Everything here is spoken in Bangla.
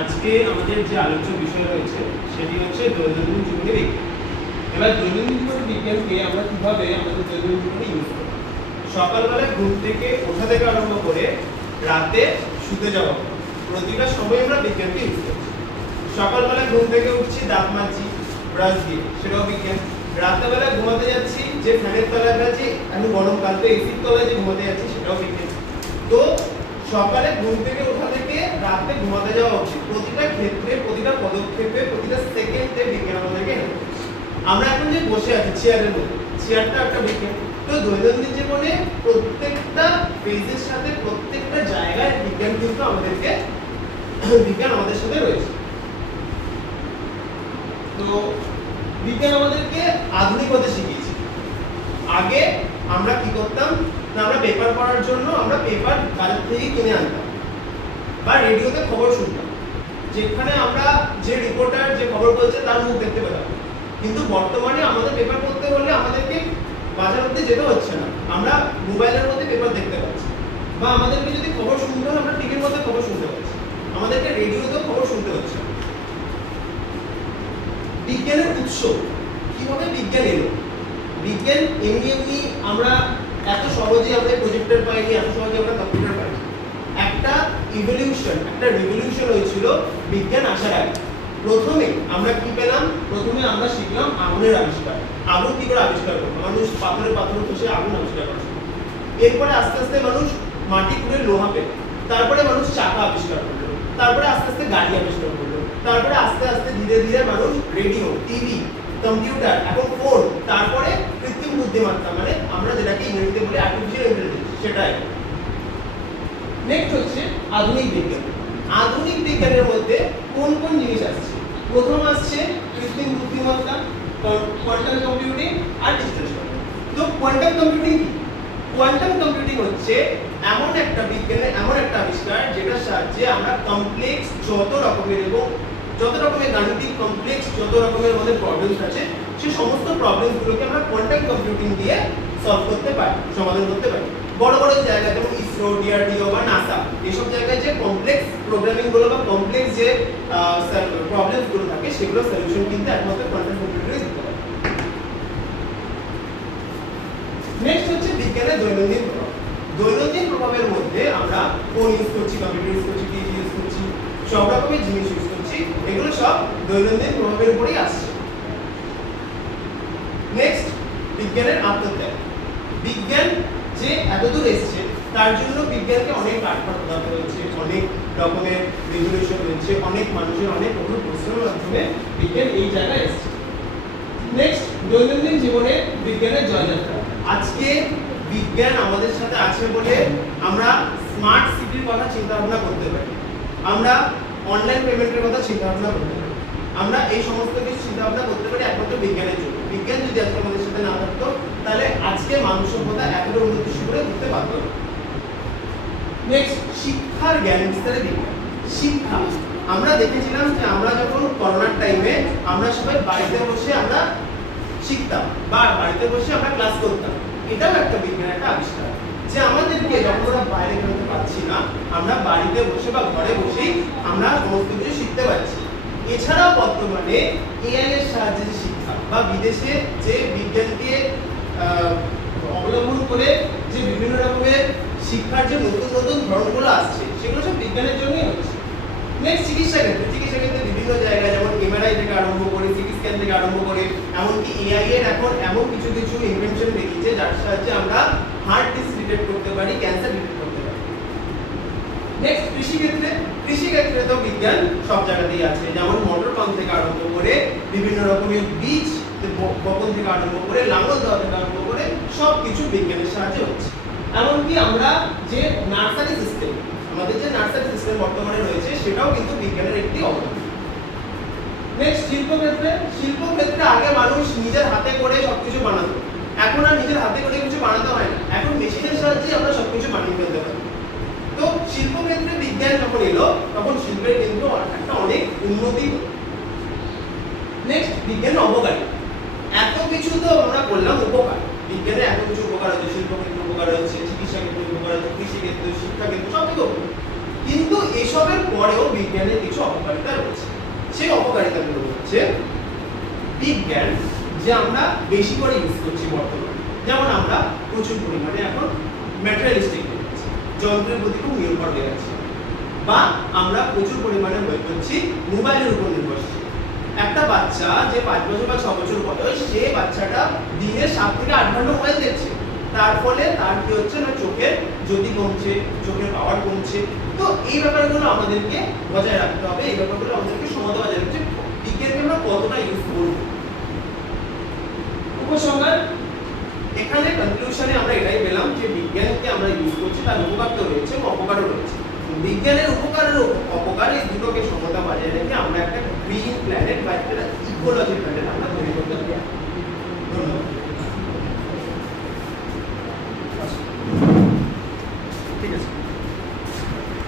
আজকে আমাদের যে আলোচ্য বিষয় রয়েছে সেটি হচ্ছে দৈনন্দিন জীবনে বিজ্ঞান। এবার দৈনন্দিন জীবনে বিজ্ঞানকে আমরা কিভাবে আমাদের দৈনন্দিন জীবনে ইউজ করি। সকালবেলায় ঘুম থেকে ওঠা থেকে আরম্ভ করে রাতে শুতে যাওয়া, প্রতিটা সময় আমরা বিজ্ঞানকে ইউজ করছি। সকালবেলা ঘুম থেকে উঠছি, দাঁত মাজছি ব্রাশ দিয়ে, সেটাও বিজ্ঞান। রাত্রেবেলা ঘুমাতে যাচ্ছি, যে ফ্যানের তলায় যাচ্ছি, আমি গরমকাল তো এসির তলায় যে ঘুমাতে যাচ্ছি সেটাও বিজ্ঞান। তো সকালে ঘুম থেকে ওঠা থেকে রাতে ঘুমাতে যাওয়া উচিত, প্রতিটা ক্ষেত্রে, প্রতিটা পদক্ষেপে, প্রতিটা সেকেন্ডে বিজ্ঞান আমাদেরকে হেল্প করছে। আমরা এখন যে বসে আছি চেয়ারের মধ্যে, চেয়ারটা একটা বিজ্ঞান। তো দৈনন্দিন জীবনে প্রত্যেকটা ফেজের সাথে, প্রত্যেকটা জায়গায় বিজ্ঞান কিন্তু আমাদেরকে, বিজ্ঞান আমাদের সাথে রয়েছে। তো বিজ্ঞান আমাদেরকে আধুনিক হতে শিখিয়েছে। আগে আমরা কি করতাম না, আমরা পেপার পড়ার জন্য আমরা পেপার বাজার থেকে কিনে আনতাম বা রেডিওতে খবর শুনতাম, যেখানে আমরা যে রিপোর্টার যে খবর বলছে তার মুখ দেখতে পেতাম। কিন্তু বর্তমানে আমাদের পেপার পড়তে হলে আমাদেরকে বাজার অব্দি যেতে হচ্ছে না, আমরা মোবাইলের মধ্যে পেপার দেখতে পাচ্ছি, বা আমাদেরকে যদি খবর শুনতে হয় আমরা টিভির মধ্যে খবর শুনতে পাচ্ছি, আমাদেরকে রেডিওতেও খবর শুনতে হচ্ছে। বিজ্ঞানের উৎস, কিভাবে বিজ্ঞান এলো? বিজ্ঞান এমনি আমরা এত সহজে আমরা প্রজেক্টর পাইনি, এত সহজে আমরা কম্পিউটার পাইনি। একটা ইভলিউশন, একটা রিভলিউশন হয়েছিল বিজ্ঞান আসার আগে। প্রথমে আমরা কি পেলাম? প্রথমে আমরা শিখলাম আগুনের আবিষ্কার। আগুন কি করে আবিষ্কার করলো? মানুষ পাথরে বসে আগুন আবিষ্কার করলো। এরপরে আস্তে আস্তে মানুষ মাটি খুঁড়ে লোহা পেল। তারপরে মানুষ চাকা আবিষ্কার করলো। তারপরে আস্তে আস্তে গাড়ি আবিষ্কার করলো। তারপরে আস্তে আস্তে ধীরে ধীরে মানুষ রেডিও, টিভি, কম্পিউটার, এখন ফোন, তারপরে কৃত্রিম বুদ্ধিমত্তা, মানে আমরা যেটাকে ইংরেজিতে বলি আর্টিফিশিয়াল ইন্টেলিজেন্স, সেটাই। নেক্সট হচ্ছে আধুনিক বিজ্ঞান। আধুনিক বিজ্ঞানের মধ্যে কোন কোন জিনিস আসছে? প্রথম আসছে কৃত্রিম বুদ্ধিমত্তা, কোয়ান্টাম কম্পিউটিং আর ডিজিটাল সময়। তো কোয়ান্টাম কম্পিউটিং কি? কোয়ান্টাম কম্পিউটিং হচ্ছে এমন একটা বিজ্ঞানের এমন একটা আবিষ্কার যেটার সাহায্যে আমরা কমপ্লেক্স যত রকমের এবং যত রকমের গাণিতিক কমপ্লেক্স যত রকমের আমাদের প্রবলেমস আছে, সেই সমস্ত প্রবলেমসগুলোকে আমরা কোয়ান্টাম কম্পিউটিং দিয়ে সলভ করতে পারি, সমাধান করতে পারি। বড় বড় জায়গা যেমন ইসরো, ডিআরডিও বা নাসা, এইসব জায়গায় যে কমপ্লেক্স প্রোগ্রামিং গুলো বা কমপ্লেক্স যে প্রবলেমস গুলো থাকে, সেগুলো সলিউশন কিন্তু একমাত্র কোয়ান্টাম কম্পিউটারে দিতে পারে। নেক্সট হচ্ছে বিজ্ঞানের দৈনন্দিন প্রভাব। দৈনন্দিন প্রভাবের মধ্যে আমরা ফোন ইউজ করছি, কম্পিউটার ইউজ করছি, টিভি ইউজ করছি, সব রকমের জিনিস ইউজ করছি, এগুলো সব দৈনন্দিন প্রভাবের উপরেই আসছে। নেক্সট, বিজ্ঞানের আত্মত্যাগ। বিজ্ঞান যে এতদূর এসছে তার জন্য বিজ্ঞানকে অনেক কাঠখড় পোড়াতে হয়েছে, অনেক রকমের রেভলিউশন হয়েছে, অনেক মানুষের অনেক কঠোর পরিশ্রমের মাধ্যমে বিজ্ঞান এই জায়গায় এসছে। নেক্সট, দৈনন্দিন জীবনে বিজ্ঞানের জয়যাত্রা। আজকে বিজ্ঞান আমাদের সাথে আছে বলে আমরা স্মার্ট সিটির কথা চিন্তা ভাবনা করতে পারি, আমরা অনলাইন পেমেন্টের কথা চিন্তা ভাবনা করতে পারি, আমরা এই সমস্ত কিছু চিন্তা ভাবনা করতে পারি একমাত্র বিজ্ঞানের জন্য। বিজ্ঞান যদি আজকে আমাদের সাথে না থাকতো তাহলে আজকে মানুষ সভ্যতা এতটা উন্নতিশীল করে উঠতে পারতো না। নেক্সট, শিক্ষার জ্ঞান বিস্তারে বিজ্ঞান। শিক্ষা, আমরা দেখেছিলাম যে আমরা যখন করোনার টাইমে আমরা সবাই বাড়িতে বসে আমরা শিখতাম বা বাড়িতে বসে আমরা ক্লাস করতাম, এটাও একটা বিজ্ঞানের একটা আবিষ্কার, যে আমাদেরকে যখন আমরা বাইরে বেরোতে পারছি না, আমরা বাড়িতে বসে বা ঘরে বসেই আমরা সমস্ত কিছু শিখতে পারছি। এছাড়াও বর্তমানে এআই এর সাহায্যে যে শিক্ষা বা বিদেশে যে বিজ্ঞানকে অবলম্বন করে যে বিভিন্ন রকমের শিক্ষার যে নতুন নতুন ধরনগুলো আসছে, সেগুলো সব বিজ্ঞানের জন্যই হচ্ছে। নেক্সট, চিকিৎসা ক্ষেত্রে বিভিন্ন জায়গায় যেমন এমআরআই থেকে আরম্ভ করে, সিটি স্ক্যান থেকে আরম্ভ করে, এমনকি এআই এর এখন এমন কিছু কিছু ইনভেনশন বেরিয়েছে যার সাহায্যে আমরা হার্ট ডিজিজ ডিটেক্ট করতে পারি, ক্যান্সার ডিটেক্ট করতে পারি। নেক্সট, কৃষিক্ষেত্রে তো বিজ্ঞান সব জায়গাতেই আছে, যেমন মোটর পাম্প থেকে আরম্ভ করে বিভিন্ন রকমের বীজ বপন থেকে আরম্ভ করে, লাঙল দেওয়া থেকে আরম্ভ করে সব কিছু বিজ্ঞানের সাহায্যে হচ্ছে। এমনকি আমরা যে নার্সারি সিস্টেম, আমাদের যে নার্সারি সিস্টেম বর্তমানে রয়েছে, সেটাও কিন্তু বিজ্ঞানের একটি অবদান। নেক্সট, শিল্পক্ষেত্রে আগে মানুষ নিজের হাতে করে সবকিছু বানাতো, এখন আর নিজের হাতে করে কিছু বানাতে হয় না, এখন মেশিনের সাহায্যে আমরা সবকিছু বানিয়ে ফেলতে পারি। তো শিল্পক্ষেত্রে বিজ্ঞান যখন এলো তখন শিল্পের কিন্তু একটা অনেক উন্নতি হলো। নেক্সট, বিজ্ঞানের অবকারী। এত কিছু তো আমরা বললাম উপকার, বিজ্ঞানের এত কিছু উপকার হচ্ছে, শিল্পক্ষেত্রে উপকার হচ্ছে, চিকিৎসা ক্ষেত্রে উপকার হচ্ছে, কৃষি ক্ষেত্রে, শিক্ষা ক্ষেত্রে, সব দিকে। কিন্তু এসবের পরেও বিজ্ঞানের কিছু অবকার অপকারিতা রয়েছে। সেই অপকারিতাগুলো হচ্ছে বিজ্ঞান যে আমরা বেশি করে ইউজ করছি বর্তমানে, যেমন আমরা প্রচুর পরিমাণে এখন ম্যাটেরিয়ালিস্টিক হয়ে যাচ্ছি, যন্ত্রের প্রতি খুব নির্ভর হয়ে যাচ্ছি, বা আমরা প্রচুর পরিমাণে হয়ে পড়ছি মোবাইলের উপর নির্ভরশীল। একটা বাচ্চা যে 5 বছর বা 6 বছর বয়স, সে বাচ্চাটা দিনে 7 থেকে 8 ঘন্টা মোবাইল দেখছে, তার ফলে তার কি হচ্ছে না, চোখের জ্যোতি কমছে, চোখের পাওয়ার কমছে। তো এই ব্যাপারগুলো আমাদেরকে বজায় রাখতে হবে, এই ব্যাপারগুলো আমাদেরকে সমতা বজায় রাখতে হবে। বিজ্ঞানকে আমরা কতটা ইউজ করব। উপসংহার, এখানে কনক্লুশনে আমরা এটাই পেলাম যে বিজ্ঞানকে আমরা ইউজ করছি, তার উপকার তো রয়েছে, অপকারও রয়েছে। বিজ্ঞানের উপকারের অপকার এই দুটোকে সমতা বজায় রেখে আমরা একটা গ্রিন প্ল্যানেট বা একটা ইকোলজি প্ল্যানেট আমরা